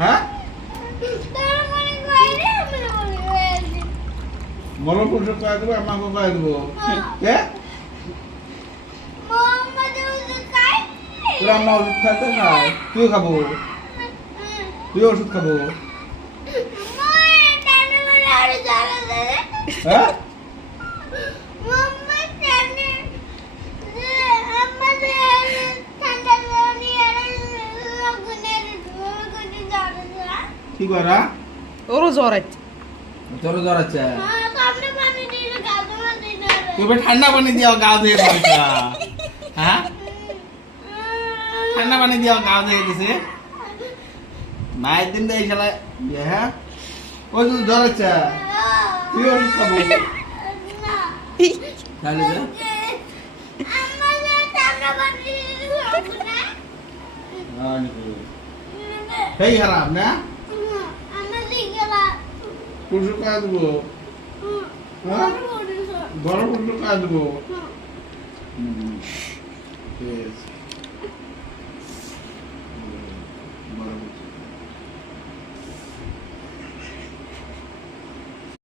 হ্যাঁ বড় পুরুষ কয়ে দেবো আমাকে কয়ে দেবো কে তোর আম্মা ওষুধ খাইতে খায় তুইও খাবো তুই ওষুধ খাবো হ্যাঁ কি করা ওরও জ্বর আছে তোর জ্বর আছে তুই ঠান্ডা পানি দিও গা ধুয়ে দিয়েছে হ্যাঁ ঠান্ডা পানি দিও গা ধুয়ে দিছে মায়ের দিন তো এই শালা হ্যাঁ ওই তো জ্বর আছে তুই ওষুধ খাবো তাহলে যা এই খারাপ না পুরুষ কাজ দেবো হ্যাঁ বড় পুরুষ কাজ দেবো